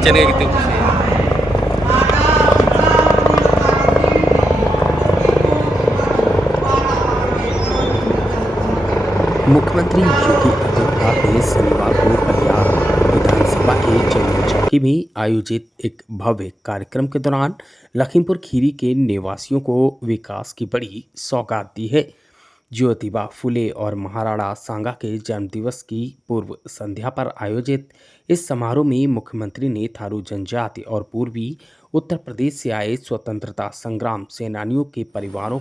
बच्चन का कितनी खुशी है। मुख्यमंत्री योगी आदित्यनाथ ने शनिवार को बलिया विधानसभा के चंदन चौकी में आयोजित एक भव्य कार्यक्रम के दौरान लखीमपुर खीरी के निवासियों को विकास की बड़ी सौगात दी है। ज्योतिबा फुले और महाराणा सांगा के जन्मदिवस की पूर्व संध्या पर आयोजित इस समारोह में मुख्यमंत्री ने थारू जनजाति और पूर्वी उत्तर प्रदेश से आए स्वतंत्रता संग्राम सेनानियों के परिवारों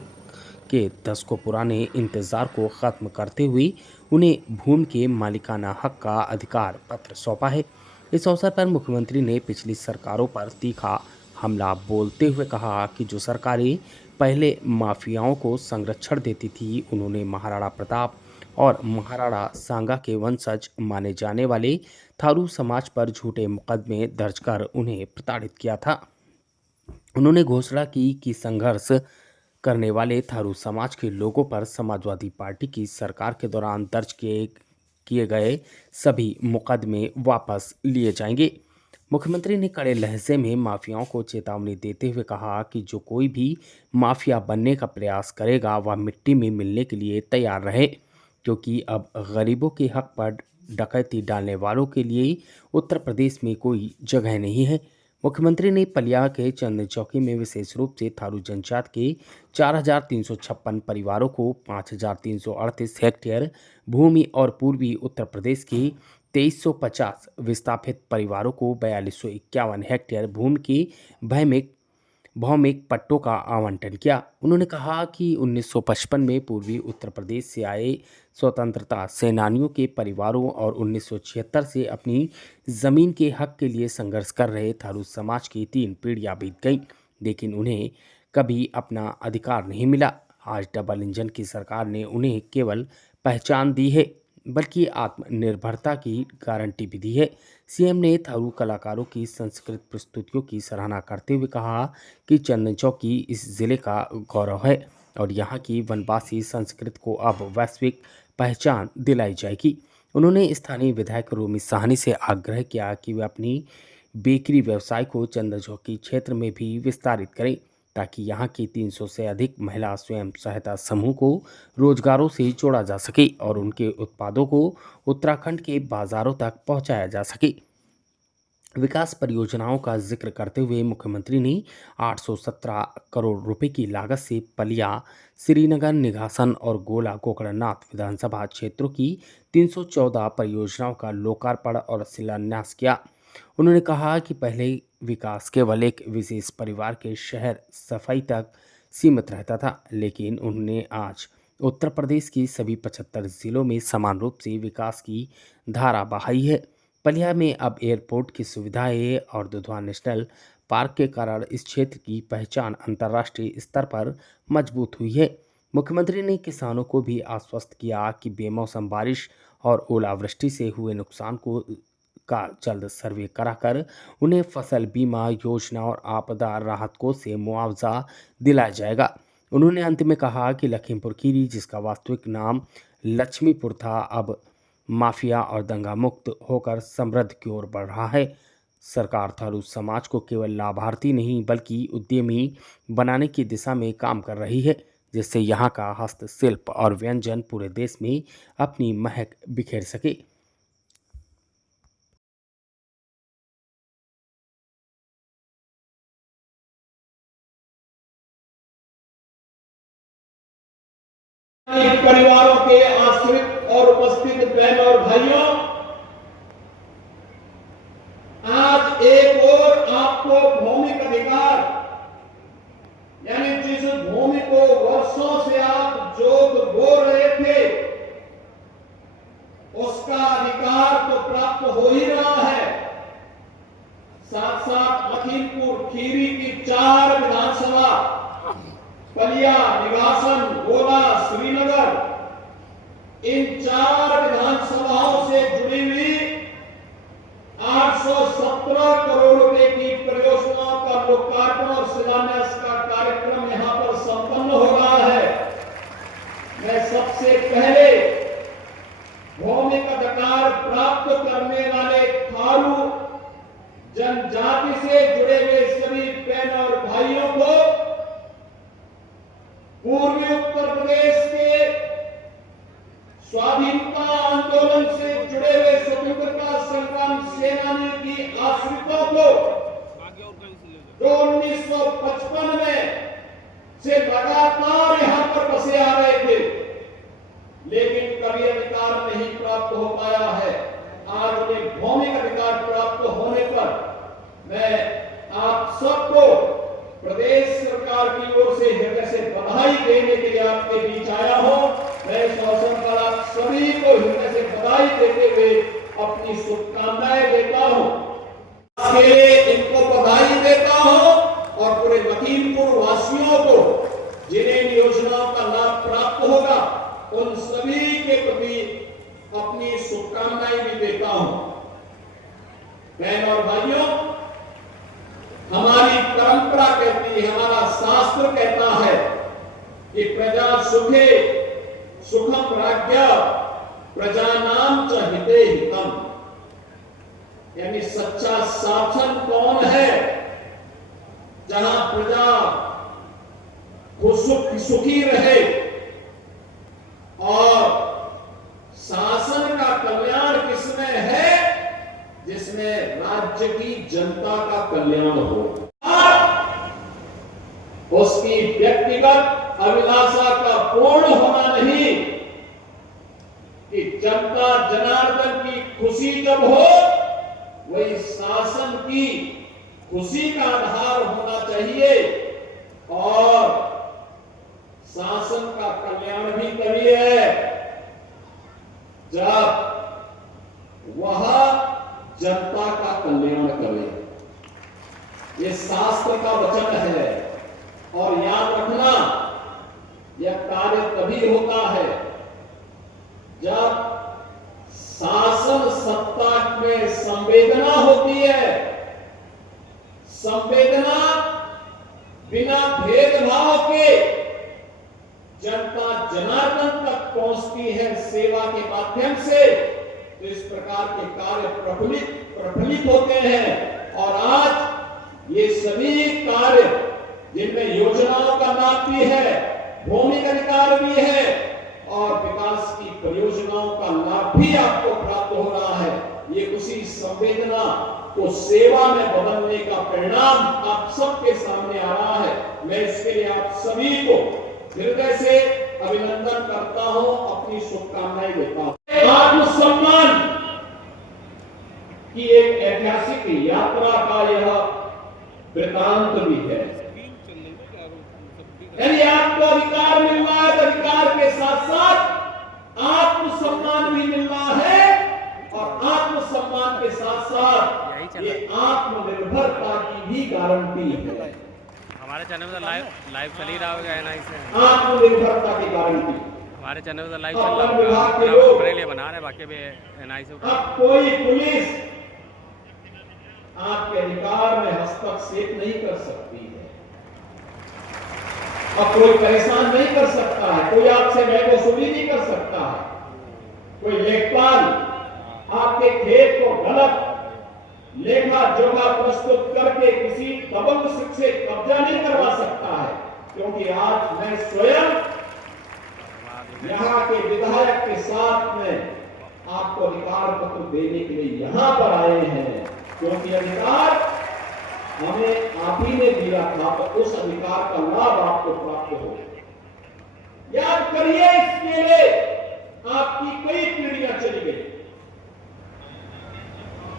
के दशकों पुराने इंतजार को खत्म करते हुए उन्हें भूमि के मालिकाना हक का अधिकार पत्र सौंपा है। इस अवसर पर मुख्यमंत्री ने पिछली सरकारों पर तीखा हमला बोलते हुए कहा कि जो सरकारें पहले माफियाओं को संरक्षण देती थी, उन्होंने महाराणा प्रताप और महाराणा सांगा के वंशज माने जाने वाले थारू समाज पर झूठे मुकदमे दर्ज कर उन्हें प्रताड़ित किया था। उन्होंने घोषणा की कि संघर्ष करने वाले थारू समाज के लोगों पर समाजवादी पार्टी की सरकार के दौरान दर्ज किए किए गए सभी मुकदमे वापस लिए जाएंगे। मुख्यमंत्री ने कड़े लहजे में माफियाओं को चेतावनी देते हुए कहा कि जो कोई भी माफिया बनने का प्रयास करेगा वह मिट्टी में मिलने के लिए तैयार रहे, क्योंकि अब गरीबों के हक पर डकैती डालने वालों के लिए उत्तर प्रदेश में कोई जगह नहीं है। मुख्यमंत्री ने पलिया के चंद चौकी में विशेष रूप से थारू जनजात के 4,356 परिवारों को 5,338 हेक्टेयर भूमि और पूर्वी उत्तर प्रदेश के 2,350 विस्थापित परिवारों को 4,251 हेक्टेयर भूमि के भयमिक भौमिक पट्टों का आवंटन किया। उन्होंने कहा कि 1955 में पूर्वी उत्तर प्रदेश से आए स्वतंत्रता सेनानियों के परिवारों और 1976 से अपनी जमीन के हक के लिए संघर्ष कर रहे थारू समाज की 3 पीढ़ियां बीत गईं, लेकिन उन्हें कभी अपना अधिकार नहीं मिला। आज डबल इंजन की सरकार ने उन्हें केवल पहचान दी है, बल्कि आत्मनिर्भरता की गारंटी भी दी है। सीएम ने थारू कलाकारों की संस्कृत प्रस्तुतियों की सराहना करते हुए कहा कि चंदन चौकी इस जिले का गौरव है और यहाँ की वनवासी संस्कृति को अब वैश्विक पहचान दिलाई जाएगी। उन्होंने स्थानीय विधायक रोमी साहनी से आग्रह किया कि वे अपनी बेकरी व्यवसाय को चंदन चौकी क्षेत्र में भी विस्तारित करें, ताकि यहाँ की 300 से अधिक महिला स्वयं सहायता समूह को रोजगारों से जोड़ा जा सके और उनके उत्पादों को उत्तराखंड के बाजारों तक पहुंचाया जा सके। विकास परियोजनाओं का जिक्र करते हुए मुख्यमंत्री ने 817 करोड़ रुपए की लागत से पलिया, श्रीनगर, निघासन और गोला गोकर्णनाथ विधानसभा क्षेत्रों की 314 परियोजनाओं का लोकार्पण और शिलान्यास किया। उन्होंने कहा कि पहले विकास केवल एक विशेष परिवार के शहर सफाई तक सीमित रहता था, लेकिन उन्होंने आज उत्तर प्रदेश की सभी 75 जिलों में समान रूप से विकास की धारा बहाई है। पलिया में अब एयरपोर्ट की सुविधाएं और दुधवा नेशनल पार्क के कारण इस क्षेत्र की पहचान अंतर्राष्ट्रीय स्तर पर मजबूत हुई है। मुख्यमंत्री ने किसानों को भी आश्वस्त किया कि बेमौसम बारिश और ओलावृष्टि से हुए नुकसान को का जल्द सर्वे कराकर उन्हें फसल बीमा योजना और आपदा राहत कोष से मुआवजा दिलाया जाएगा। उन्होंने अंत में कहा कि लखीमपुर खीरी, जिसका वास्तविक नाम लक्ष्मीपुर था, अब माफिया और दंगा मुक्त होकर समृद्धि की ओर बढ़ रहा है। सरकार थारू समाज को केवल लाभार्थी नहीं बल्कि उद्यमी बनाने की दिशा में काम कर रही है, जिससे यहाँ का हस्तशिल्प और व्यंजन पूरे देश में अपनी महक बिखेर सके। परिवारों के आश्रित और उपस्थित बहनों और भाइयों, आज एक और आपको भौमिक अधिकार, यानी जिस भूमि को वर्षों से आप जोत बो रहे थे, उसका अधिकार तो प्राप्त हो ही रहा है। साथ साथ लखीमपुर खीरी की 4 विधानसभा, पलिया, निघासन, गोला, श्रीनगर, इन 4 विधानसभाओं से जुड़ी हुई 817 करोड़ रुपए की परियोजनाओं का लोकार्पण और शिलान्यास का कार्यक्रम यहां पर संपन्न हो रहा है। मैं सबसे पहले भौमिक अधिकार प्राप्त करने वाले थारू जनजाति जो 1955 में से लगातार यहां पर बसे आ रहे थे, लेकिन कभी अधिकार नहीं प्राप्त हो पाया है। आज उन्हें भौतिक अधिकार प्राप्त होने पर मैं आप सबको प्रदेश सरकार की ओर से हृदय से बधाई देने के लिए आपके बीच आया हूं। मैं इस अवसर पर आप सभी को हृदय से बधाई देते हुए अपनी शुभकामनाएं देता हूं। इसके लिए इनको बधाई देता हूं और पूरे लखीमपुर वासियों को जिन्हें इन योजनाओं का लाभ प्राप्त होगा, उन सभी के प्रति अपनी शुभकामनाएं भी देता हूं। बहन और भाइयों, हमारी परंपरा कहती है, हमारा शास्त्र कहता है कि प्रजा सुखे सुखम राज्ञ प्रजानाम च हिते हितम, यानी सच्चा शासन कौन है? जहां प्रजा सुखी रहे और शासन का कल्याण किसमें है? जिसमें राज्य की जनता का कल्याण हो। उसकी व्यक्तिगत अभिलाषा का पूर्ण होना नहीं, कि जनता जनार्दन की खुशी जब हो, वही शासन की खुशी का आधार होना चाहिए। और शासन का कल्याण भी तभी है जब वह जनता का कल्याण करे। ये शास्त्र का वचन है और याद रखना, यह कार्य तभी होता है जब शासन सत्ता में संवेदना होती है। संवेदना बिना भेदभाव के जनता जनार्दन तक पहुंचती है सेवा के माध्यम से। तो इस प्रकार के कार्य प्रफुल्लित होते हैं। और आज ये सभी कार्य जिनमें योजनाओं का लाभ भी है, भौतिक अधिकार भी है और विकास की परियोजनाओं का लाभ भी आपको प्राप्त हो रहा है, ये उसी संवेदना को सेवा में बदलने का परिणाम आप सबके सामने आ रहा है। मैं इसके लिए आप सभी को हृदय से अभिनंदन करता हूं, अपनी शुभकामनाएं देता हूं। आत्मसम्मान की एक ऐतिहासिक यात्रा का यह वृतांत भी है। यानी आपको अधिकार मिल रहा है, अधिकार के साथ साथ आत्मसम्मान भी मिल रहा है और आत्मसम्मान के साथ साथ ये आत्मनिर्भरता की भी गारंटी है। हमारे चैनल पर लाइव चल ही रहा होगा एनआई से। आत्मनिर्भरता की गारंटी हमारे चैनल पर लाइव चल रहा होगा, अपने लिए बना रहे, बाकी भी एनआई से। अब कोई पुलिस आपके अधिकार में हस्तक्षेप नहीं कर सकती है। अब कोई परेशान नहीं कर सकता है, कोई आपसे वसूली नहीं कर सकता है, कोई लेखपाल आपके खेत को गलत लेखा जोखा प्रस्तुत करके किसी दबंग से कब्जा नहीं करवा सकता है। क्योंकि आज मैं स्वयं यहाँ के विधायक के साथ में आपको अधिकार पत्र देने के लिए यहाँ पर आए हैं, क्योंकि अधिकार हमें आप ही ने दिया था, तो उस अधिकार का लाभ आपको प्राप्त हो। याद करिए, इसके लिए आपकी कई पीढ़ियां चली गई,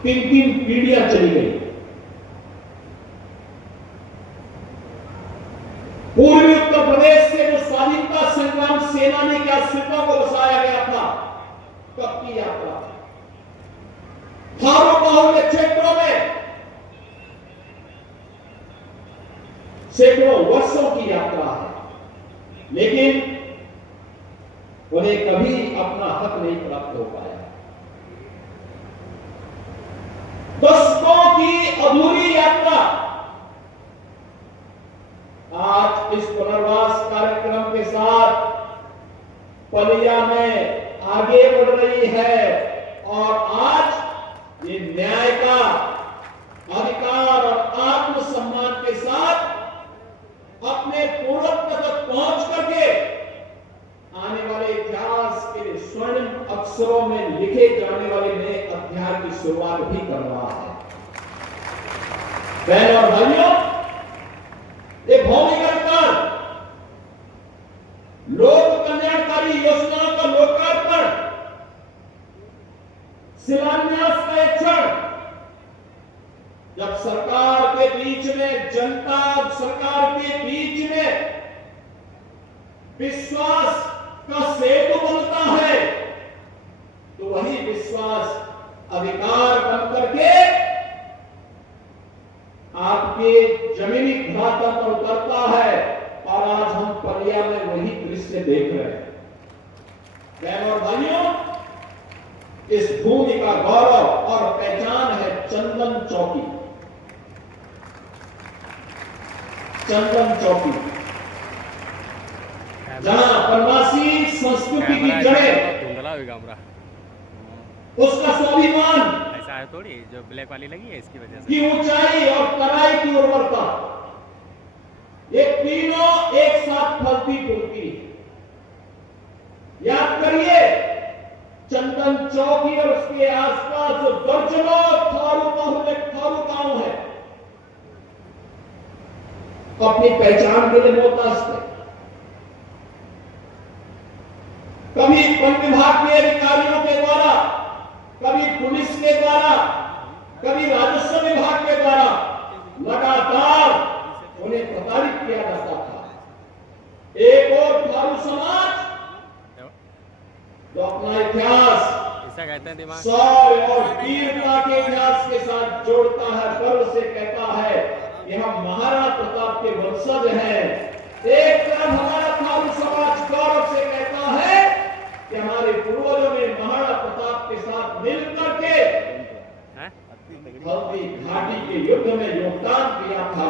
3 पीढ़ियां चली गई। पूर्वी उत्तर प्रदेश से जो स्वाधीनता संग्राम सेनानी के अस्तित्व को बसाया गया था, कब की यात्रा थी? थारू बाहुल्य क्षेत्रों में सैकड़ों वर्षों की यात्रा है, लेकिन उन्हें कभी अपना हक नहीं प्राप्त हो पाया। दशकों की अधूरी यात्रा आज इस पुनर्वास कार्यक्रम के साथ पलिया में आगे बढ़ रही है और आज ये न्याय का अधिकार और आत्मसम्मान के साथ अपने पूर्णत्व तक पहुंच करके आने वाले इतिहास के स्वर्ण अक्षरों में लिखे जाने वाले नए अध्याय की शुरुआत भी कर रहा है। बहनों और भाइयों, ये भौमिक लोक कल्याणकारी योजनाओं का लोकार्पण, शिलान्यास का एक क्षण, जब सरकार के बीच में, जनता सरकार के बीच में विश्वास का सेतु बनता है, तो वही विश्वास अधिकार बन करके आपके जमीनी धरातल पर उतरता है। और आज हम पलिया में वही दृश्य देख रहे हैं। बहनों और भाइयों, इस भूमि का गौरव और पहचान है चंदन चौकी। चंदन चौकी, जहां प्रवासी संस्कृति की जड़ें, धुंधला हुई कैमरा, उसका स्वाभिमान, ऐसा है थोड़ी जो ब्लैक वाली लगी है इसकी वजह से, की ऊंचाई और तराई की उर्वरता, ये तीनों एक साथ फलती फूलती है। याद करिए, चंदन चौकी और उसके आसपास जो दर्जनों थारू गांव है, अपनी पहचान के लिए मोहताज थे। कभी वन विभाग के अधिकारियों के द्वारा, कभी पुलिस के द्वारा, कभी राजस्व विभाग के द्वारा लगातार उन्हें प्रताड़ित किया जाता था। एक और थारू समाज जो अपना इतिहास ऐसा कहते हैं दिमाग, शौर्य और वीरता के इतिहास के साथ जोड़ता है, गर्व से कहता है कि हम महाराणा प्रताप के वंशज हैं। एक तरफ हमारा थारू समाज गौरव से कहता है कि हमारे पूर्वजों ने महाराणा प्रताप के साथ मिलकर के हल्दी घाटी के युद्ध में योगदान दिया था,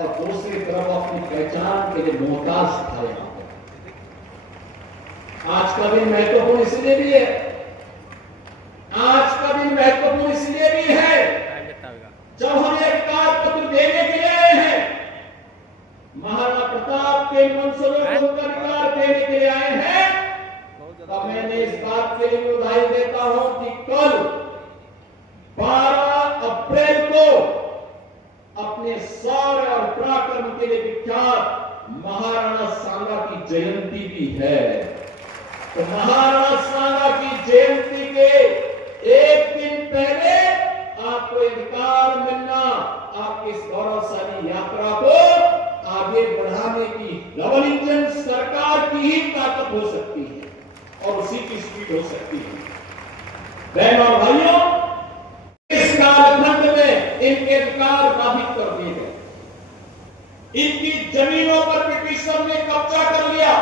और दूसरी तरफ अपनी पहचान के लिए मोहताज था। आज का दिन महत्वपूर्ण इसलिए भी है, आज का दिन महत्वपूर्ण इसलिए भी है जब हम ये अधिकार पत्र देने के लिए आए हैं, महाराणा प्रताप के वंशजों को अधिकार देने के लिए आए हैं। तब मैंने इस बात के लिए बधाई देता हूं कि कल 12 अप्रैल को अपने शौर्य और पराक्रम के लिए विख्यात महाराणा सांगा की जयंती भी है। तो महाराणा सांगा की जयंती के एक दिन पहले आपको अधिकार मिलना आपकी इस गौरवशाली यात्रा को आगे बढ़ाने की डबल इंजन सरकार की ही ताकत हो सकती है और उसी की स्पीड हो सकती है। बहनों और भाइयों, इस कालखंड में इनके अधिकार बाधित कर दिए गए, इनकी जमीनों पर ब्रिटिशर ने कब्जा कर लिया,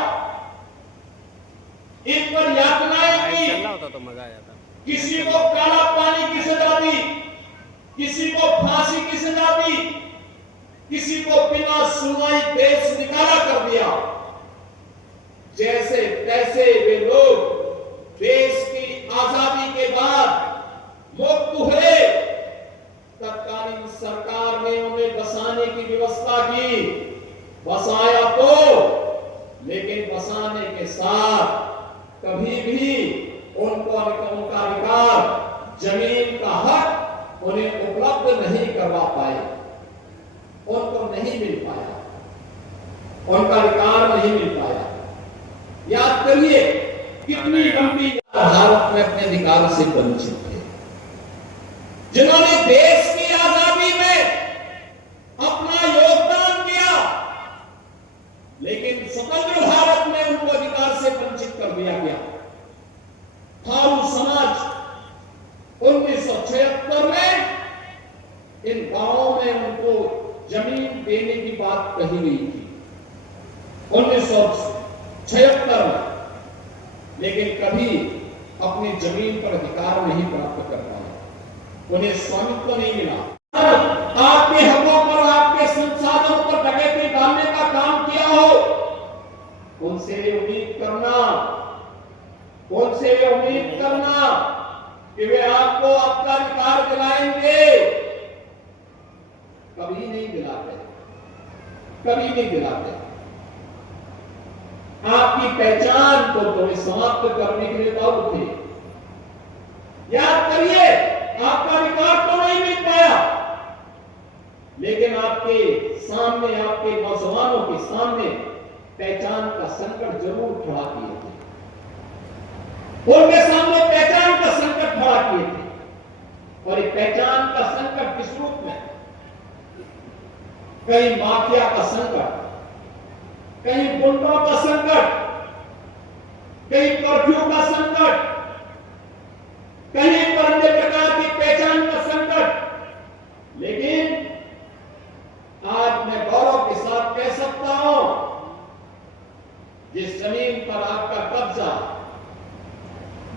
इन पर यातनाएं की, चलना होता तो मजा आ जाता। किसी को काला पानी की सजा दी, किसी को फांसी की सजा दी, किसी को बिना सुनवाई देश निकाला कर दिया। जैसे तैसे वे लोग देश की आजादी के बाद मुक्त हुए। तत्कालीन सरकार ने उन्हें बसाने की व्यवस्था की, बसाया तो, लेकिन बसाने के साथ कभी भी उनको उनका अधिकार, जमीन का हक उन्हें उपलब्ध नहीं करवा पाए, उनको नहीं मिल पाया, उनका अधिकार नहीं मिल पाया। याद करिए कितनी लंबी भारत में अपने अधिकार से वंचित थे, जिन्होंने देश की आजादी में अपना योगदान दिया, लेकिन स्वतंत्र भारत में उनको अधिकार से वंचित कर दिया गया। थारू समाज 1976 में इन गांवों में उनको जमीन देने की बात कही गई थी 1976 में, लेकिन कभी अपनी जमीन पर अधिकार नहीं प्राप्त कर पाए, उन्हें स्वामित्व नहीं मिला। आपके हकों पर, आपके संसाधनों पर डकैती डालने का काम किया हो, उनसे उम्मीद करना कि वे आपको आपका अधिकार दिलाएंगे, कभी नहीं दिलाते, कभी नहीं दिलाते। आपकी पहचान को तो समाप्त करने के लिए दौड़ थे। याद करिए, आपका अधिकार तो नहीं मिल पाया, लेकिन आपके सामने, आपके नौजवानों के सामने पहचान का संकट जरूर खड़ा किए थे। उनके सामने पहचान का संकट खड़ा किए थे। और एक पहचान का संकट किस रूप में? कहीं माफिया का संकट, कहीं गुंडों का संकट, कहीं कर्फ्यू का संकट, कहीं पर अन्य प्रकार की पहचान का संकट। लेकिन आज मैं गौरव के साथ कह सकता हूं, जिस जमीन पर आपका कब्जा,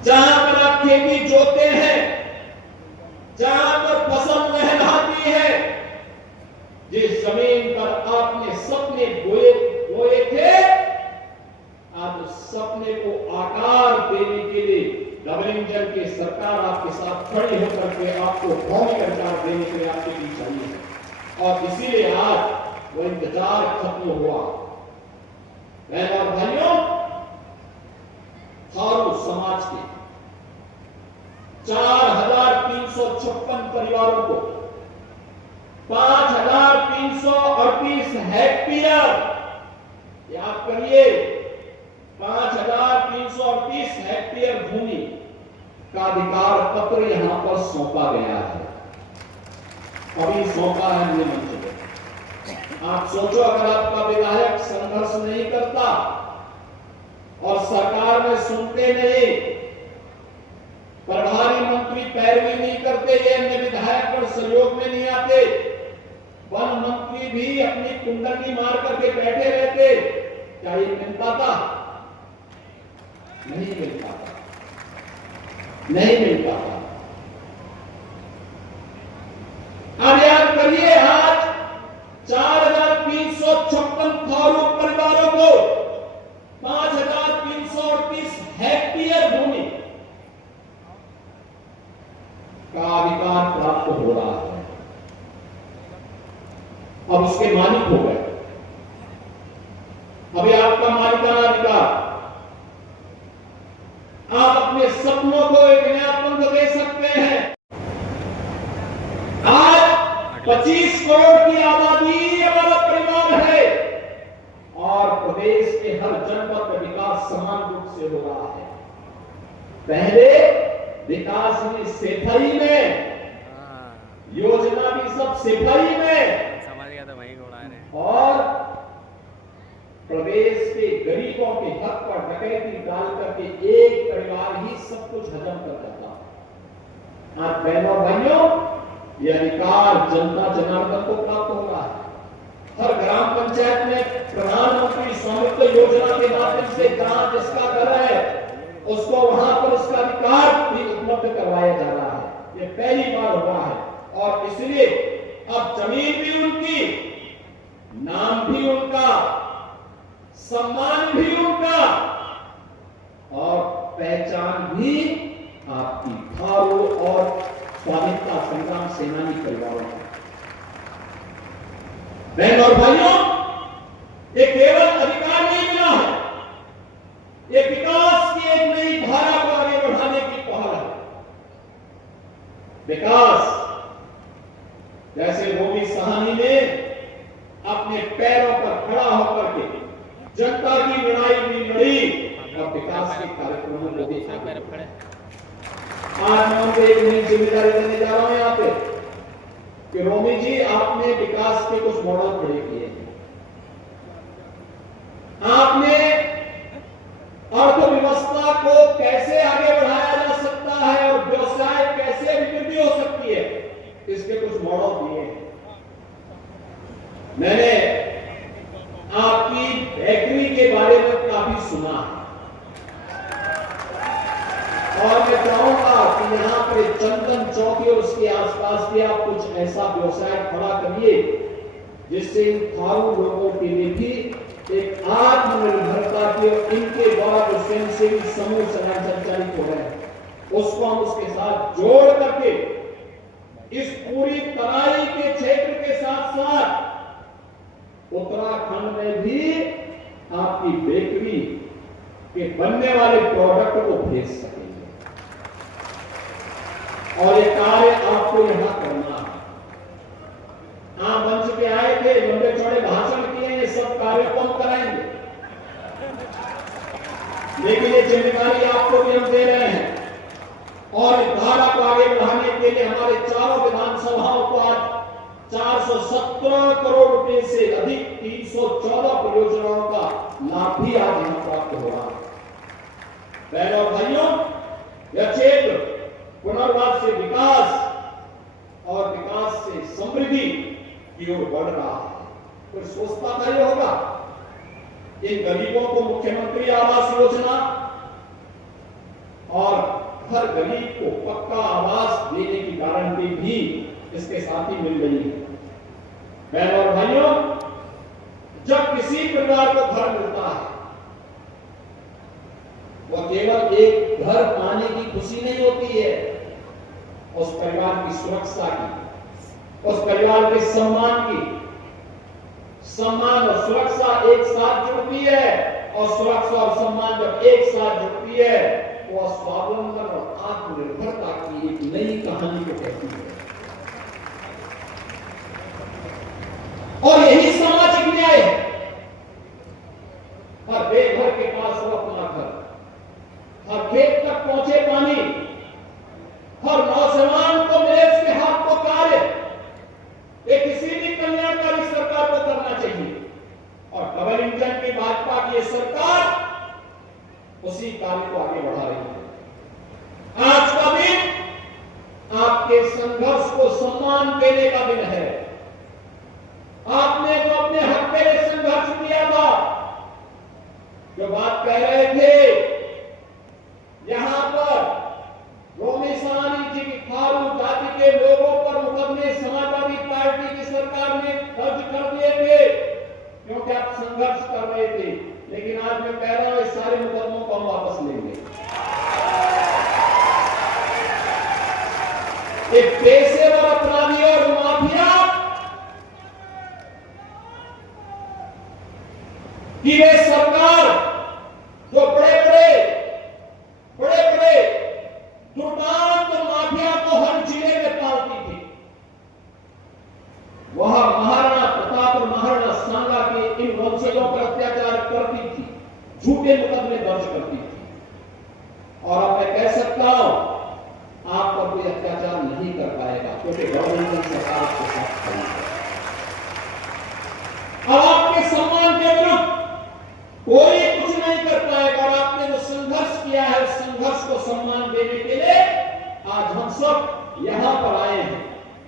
जहां पर आप खेती जोतते हैं, जहां पर फसल लहराती है, जिस जमीन पर आपने सपने बोए थे, आज उस सपने को आकार देने के लिए डबल इंजन की सरकार आपके साथ खड़ी होकर के आपको भौतिक अधिकार देने के लिए आपके बीच आई है। और इसीलिए आज वो इंतजार खत्म हुआ। बहनों और भाइयों, थारू समाज के 4,356 परिवारों को 5,338 हेक्टेयर, याद करिए, 5,338 हेक्टेयर भूमि का अधिकार पत्र यहां पर सौंपा गया है। अभी सौंपा है हमने मंच में। आप सोचो, अगर आपका विधायक संघर्ष नहीं करता और सरकार में सुनते नहीं, प्रभारी मंत्री पैरवी नहीं करते, ये अन्य विधायक पर सहयोग में नहीं आते, वन मंत्री भी अपनी कुंडली मार करके बैठे रहते, क्या ये मिलता था? नहीं मिलता था, नहीं मिलता था। अब याद करिए, आज 4,356 थारू परिवारों को 5,338 हेक्टेयर भूमि का अधिकार प्राप्त हो रहा है। अब उसके मालिक हो गए। अभी आपका मालिकाना अधिकार, आप अपने सपनों को एक नया पंख दे सकते हैं। आज 25 करोड़ की आबादी वाला परिवार है और प्रदेश के हर जनपद में विकास समान रूप से हो रहा है। पहले विकास भी सिफाई में, योजना भी सब सिफाई में, समझ गया तो वही घोड़ा है। और प्रदेश के गरीबों के हक पर डकैती डाल करके एक परिवार ही सब कुछ हजम कर जाता है। आज बहनों भाइयों, यह अधिकार जनता जनार्दन को प्राप्त हो रहा है। हर ग्राम पंचायत में प्रधानमंत्री स्वामित्व योजना के माध्यम से जहां जिसका घर है, उसको वहां पर उसका अधिकार भी उपलब्ध करवाया जा रहा है। यह पहली बार हो रहा है और इसलिए अब जमीन भी उनकी, नाम भी उनका, सम्मान भी उनका और पहचान भी आपकी थारू और स्वाधीनता संग्राम सेनानी परिवारों की। बहन और भाइयों, ये केवल अधिकार नहीं मिला है, ये विकास की एक नई धारा को आगे बढ़ाने की पहल है। विकास, जैसे मोदी साहनी ने अपने पैरों पर खड़ा होकर के जनता की लड़ाई भी लड़ी और विकास के कार्यक्रमों को भी। आज मैं उनको एक नई जिम्मेदारी देने जा रहा हूं यहाँ पे कि रोमी जी, आपने विकास के कुछ मॉडल खड़े किए हैं। आपने अर्थव्यवस्था को कैसे आगे बढ़ाया जा सकता है और व्यवसाय कैसे अभिवृद्धि हो सकती है, इसके कुछ मॉडल दिए हैं। मैंने आपकी बेकरी के बारे में काफी सुना है और मैं चाहूंगा कि यहाँ पे चंदन चौकी और उसके आसपास भी आप कुछ ऐसा व्यवसाय खड़ा करिए जिससे इन थारू लोगों के लिए भी एक आत्मनिर्भरता की, और इनके द्वारा जो स्वयंसेवी समूह संचालित हो रहे हैं उसको हम उसके साथ जोड़ करके इस पूरी तराई के क्षेत्र के साथ साथ उत्तराखंड में भी आपकी बेकरी के बनने वाले प्रोडक्ट को भेज सकेंगे। और ये कार्य आपको यहां करना है। आप मंच पे आए थे, लंबे चौड़े करके हमारे चारों विधानसभाओं को आज 417 करोड़ रुपए से अधिक 314 परियोजनाओं का लाभ भी आज यहां प्राप्त हो रहा है। बहनों और भाइयों, यह क्षेत्र पुनर्वास से विकास और विकास से समृद्धि की ओर बढ़ रहा है। कोई सोचता था ये होगा? इन गरीबों को मुख्यमंत्री आवास योजना और हर गरीब को पक्का आवास देने की गारंटी भी इसके साथ ही मिल रही है। बहनों और भाइयों, जब किसी परिवार को घर मिलता है, वह केवल एक घर पाने की खुशी नहीं होती है, उस परिवार की सुरक्षा की, उस परिवार के सम्मान की। सम्मान और सुरक्षा एक साथ जुड़ती है, और सुरक्षा और सम्मान जब एक साथ जुड़ती है, वो स्वावलंबन और आत्मनिर्भरता की एक नई कहानी को कहती है। और यही सामाजिक न्याय है। हर बेघर के पास वो अपना घर, हर खेत तक पहुंचे पानी, हर नौजवान को मिले उसके हाथ को कार्य, ये किसी भी कल्याणकारी सरकार को करना चाहिए। और डबल इंजन की भाजपा की ये सरकार उसी कार्य को आगे बढ़ा रही है। आज का दिन आपके संघर्ष को सम्मान देने का दिन है। आपने तो अपने हक के लिए संघर्ष किया था। जो बात कह रहे थे, यहां पर रोमी सहानी जी की थारू जाति के लोगों पर मुकदमे समाजवादी पार्टी की सरकार ने दर्ज कर दिए थे, क्योंकि आप संघर्ष कर रहे थे। लेकिन आज मैं कह रहा हूं, इस सारे मुकदमों को हम वापस लेंगे। एक पेशेवर अपराधी और माफिया कि वे सरकार जो बड़े दुर्दांत माफिया को हर जिले में पालती थी, वह महाराणा प्रताप और महाराणा सांगा के इन वंशजों पर अत्याचार करती थी, झूठे मुकदमे दर्ज करती थी। और अब मैं कह सकता हूं, आप पर कोई अत्याचार नहीं कर पाएगा, क्योंकि गवर्नमेंट सरकार के साथ खड़ी है। अब आपके सम्मान के विरुद्ध कोई कुछ नहीं कर पाएगा। और आपने जो संघर्ष किया है, उस संघर्ष को सम्मान देने के लिए आज हम सब यहां पर आए हैं।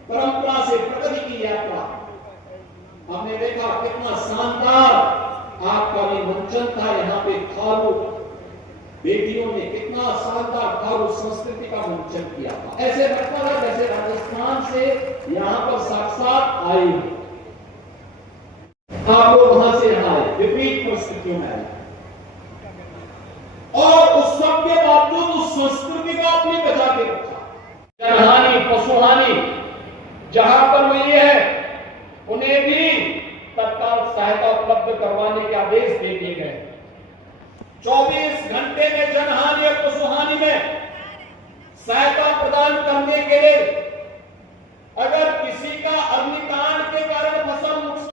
परंपरा से प्रगति की यात्रा हमने देखा, कितना शानदार आपका भी मंचन था। यहाँ पे थारू बेटियों ने कितना शानदार थारू संस्कृति का मंचन किया था। ऐसे लगता था जैसे राजस्थान से यहाँ पर साक्षात आई हो। आप लोग वहां से यहाँ आए, विपरीत परिस्थितियों में आए, और उस सब के बावजूद उस संस्कृति को आपने बचा के रखा। जनहानि, पशुहानि जहां पर हुई है, उन्हें भी तत्काल सहायता उपलब्ध करवाने के आदेश दे दिए गए। 24 घंटे में जनहानि और पशुहानि में सहायता प्रदान करने के लिए अगर